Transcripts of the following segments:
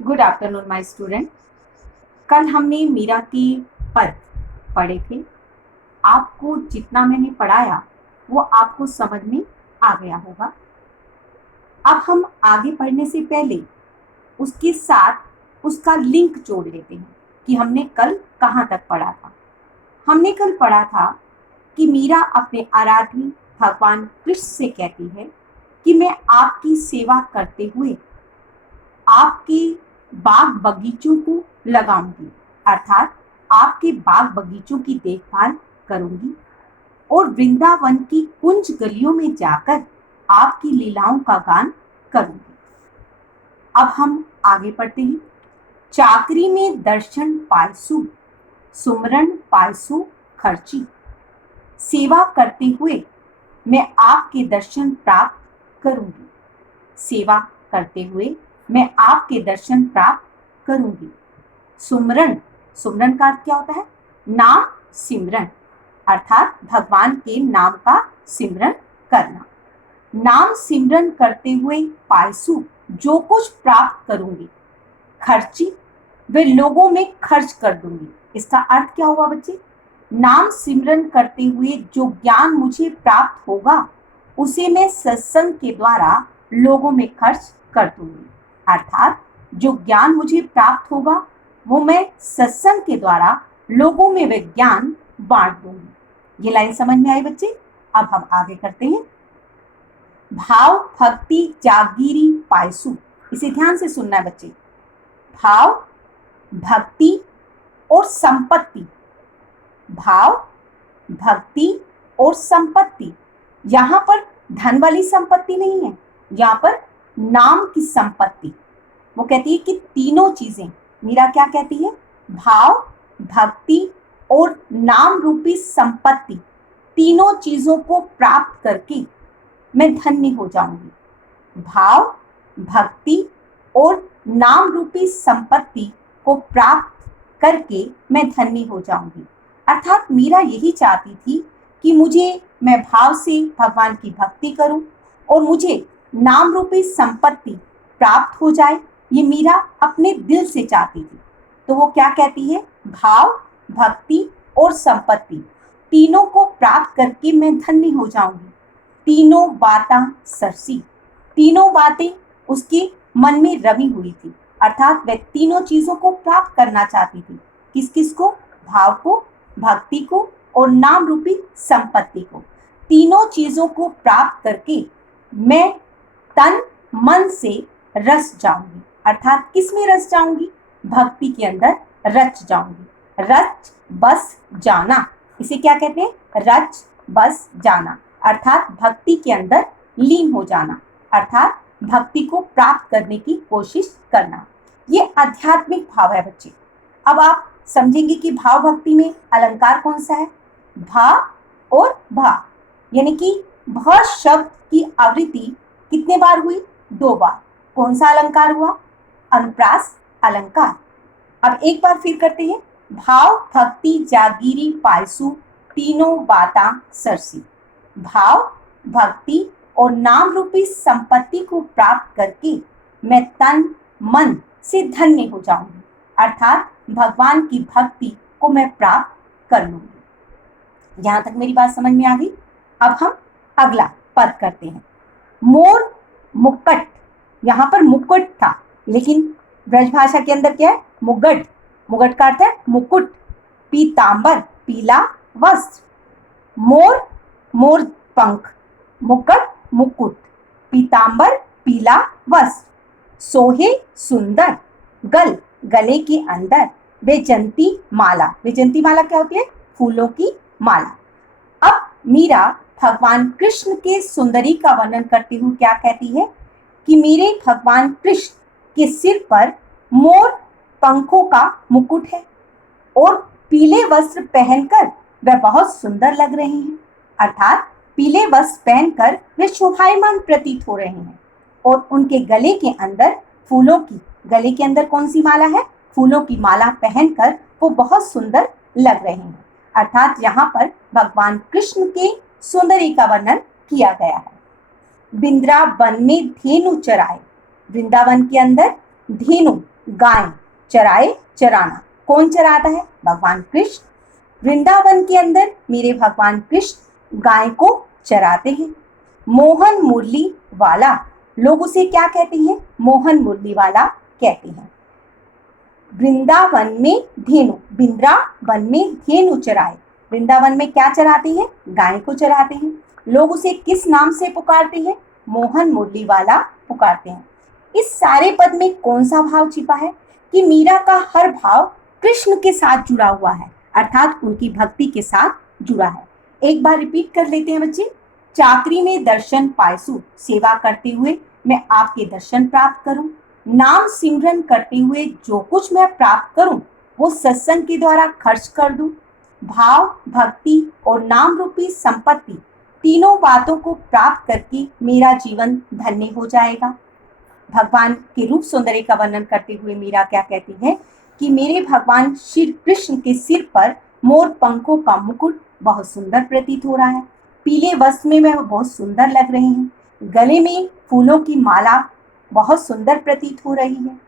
Good afternoon my student. कल हमने मीरा की पद पढ़े थे। आपको जितना मैंने पढ़ाया वो आपको समझ में आ गया होगा। अब हम आगे पढ़ने से पहले उसके साथ उसका लिंक जोड़ लेते हैं कि हमने कल कहाँ तक पढ़ा था। हमने कल पढ़ा था कि मीरा अपने आराध्य भगवान कृष्ण से कहती है कि मैं आपकी सेवा करते हुए आपके बाग बगीचों को लगाऊंगी, अर्थात आपके बाग बगीचों की देखभाल करूंगी और वृंदावन की कुंज गलियों में जाकर आपकी लीलाओं का गान करूंगी। अब हम आगे पढ़ते हैं। चाकरी में दर्शन पायसु, सुमरन पायसु खर्ची। सेवा करते हुए मैं आपके दर्शन प्राप्त करूंगी। सेवा करते हुए मैं आपके दर्शन प्राप्त करूंगी। सुमरन, सुमरन का अर्थ क्या होता है? नाम सिमरन, अर्थात भगवान के नाम का सिमरन करना। नाम सिमरन करते हुए पायसु, जो कुछ प्राप्त करूंगी। खर्ची, वे लोगों में खर्च कर दूंगी। इसका अर्थ क्या हुआ बच्चे? नाम सिमरन करते हुए जो ज्ञान मुझे प्राप्त होगा उसे मैं सत्संग के द्वारा लोगों में खर्च कर दूंगी, अर्थात जो ज्ञान मुझे प्राप्त होगा वो मैं सत्संग के द्वारा लोगों में वे ज्ञान बांट दूंगी। ये लाइन समझ में आई बच्चे? अब हम आगे करते हैं। भाव भक्ति जागीरी पायसु, इसे ध्यान से सुनना है बच्चे। भाव भक्ति और संपत्ति, भाव भक्ति और संपत्ति। यहां पर धन वाली संपत्ति नहीं है, यहां पर नाम की संपत्ति। वो कहती है कि तीनों चीजें, मीरा क्या कहती है? भाव भक्ति और नाम रूपी संपत्ति, तीनों चीजों को प्राप्त करके मैं धन्य हो जाऊंगी। भाव भक्ति और नाम रूपी संपत्ति को प्राप्त करके मैं धन्य हो जाऊंगी। अर्थात मीरा यही चाहती थी कि मैं भाव से भगवान की भक्ति करूं और मुझे नाम रूपी संपत्ति प्राप्त हो जाए। ये मीरा अपने दिल से चाहती थी। तो वो क्या कहती है? भाव भक्ति और संपत्ति तीनों को प्राप्त करके मैं धन्य हो जाऊंगी। तीनों बातें सरसी, तीनों बातें उसके मन में रमी हुई थी, अर्थात वह तीनों चीजों को प्राप्त करना चाहती थी। किस किस को? भाव को, भक्ति को और नाम रूपी संपत्ति को। तीनों चीजों को प्राप्त करके मैं तन मन से रस जाऊंगी, अर्थात किस में रस जाऊंगी? भक्ति के अंदर रच जाऊंगी। रच बस जाना, इसे क्या कहते हैं? रच बस जाना, अर्थात भक्ति के अंदर लीन हो जाना, अर्थात भक्ति को प्राप्त करने की कोशिश करना। ये आध्यात्मिक भाव है बच्चे। अब आप समझेंगे कि भाव भक्ति में अलंकार कौन सा है? भा और भा, यानी कि भ शब्द की आवृत्ति कितने बार हुई? 2 बार। कौन सा अलंकार हुआ? अनुप्रास अलंकार। अब एक बार फिर करते हैं। भाव भक्ति जागीरी पायसु, तीनों बाता सरसी। भाव भक्ति और नाम रूपी संपत्ति को प्राप्त करके मैं तन मन से धन्य हो जाऊंगी, अर्थात भगवान की भक्ति को मैं प्राप्त कर लूंगी। यहां तक मेरी बात समझ में आ गई? अब हम अगला पद करते हैं। मोर मुक्कट, यहां पर मुकुट था, लेकिन ब्रज भाषा के अंदर क्या है? मुगट। मुगट का अर्थ है मुकुट। पीतांबर, पीला वस्त्र। मोर, मोर पंख। मुकुट, मुकुट। पीतांबर, पीला वस्त्र। सोहे सुंदर, गल, गले के अंदर। वैजंती माला, वैजंती माला क्या होती है? फूलों की माला। अब मीरा भगवान कृष्ण के सुंदरी का वर्णन करती हुई क्या कहती है कि मेरे भगवान कृष्ण के सिर पर मोर पंखों का मुकुट है और पीले वस्त्र पहनकर वह बहुत सुंदर लग रहे हैं, अर्थात पीले वस्त्र पहनकर वे शोभायमान प्रतीत हो रहे हैं और उनके गले के अंदर फूलों की, गले के अंदर कौन सी माला है? फूलों की माला पहनकर वो बहुत सुंदर लग रहे हैं, अर्थात यहाँ पर भगवान कृष्ण के सौंदर्य का वर्णन किया गया है। वृंदावन में धेनु चराए, वृंदावन के अंदर धेनु गाय, चराए, चराना। कौन चराता है? भगवान कृष्ण। वृंदावन के अंदर मेरे भगवान कृष्ण गाय को चराते हैं। मोहन मुरली वाला, लोग उसे क्या कहते हैं? मोहन मुरली वाला कहते हैं। वृंदावन में धेनु, वृंदावन में धेनु चराए। वृंदावन में क्या चराते हैं? गाय को चराते हैं। लोग उसे किस नाम से पुकारते हैं? मोहन मुरली वाला पुकारते हैं। इस सारे पद में कौन सा भाव छिपा है? कि मीरा का हर भाव कृष्ण के साथ जुड़ा हुआ है, अर्थात उनकी भक्ति के साथ जुड़ा है। एक बार रिपीट कर लेते हैं बच्चे। चाकरी में दर्शन पायसु, सेवा करते हुए मैं आपके दर्शन प्राप्त करूं। नाम सिमरन करते हुए जो कुछ मैं प्राप्त करूं वो सत्संग के द्वारा खर्च कर दूं। भाव, भक्ति और नाम रूपी संपत्ति, तीनों बातों को प्राप्त करके मेरा जीवन धन्य हो जाएगा। भगवान के रूप सौंदर्य का वर्णन करते हुए मीरा क्या कहती है कि मेरे भगवान श्री कृष्ण के सिर पर मोर पंखों का मुकुट बहुत सुंदर प्रतीत हो रहा है। पीले वस्त्र में वह बहुत सुंदर लग रहे हैं। गले में फूलों की माला बहुत सुंदर प्रतीत हो रही है।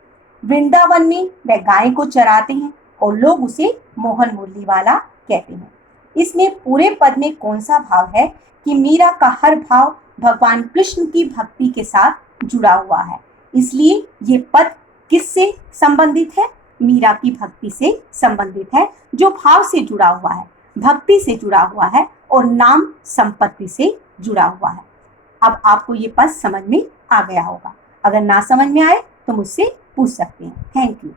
वृंदावन में वह गाय को चराते हैं और लोग उसे मोहन मुरली वाला कहते हैं। इसमें पूरे पद में कौन सा भाव है? कि मीरा का हर भाव भगवान कृष्ण की भक्ति के साथ जुड़ा हुआ है। इसलिए ये पद किससे संबंधित है? मीरा की भक्ति से संबंधित है, जो भाव से जुड़ा हुआ है, भक्ति से जुड़ा हुआ है और नाम संपत्ति से जुड़ा हुआ है। अब आपको ये पद समझ में आ गया होगा। अगर ना समझ में आए तो मुझसे पूछ सकते हैं। Thank you.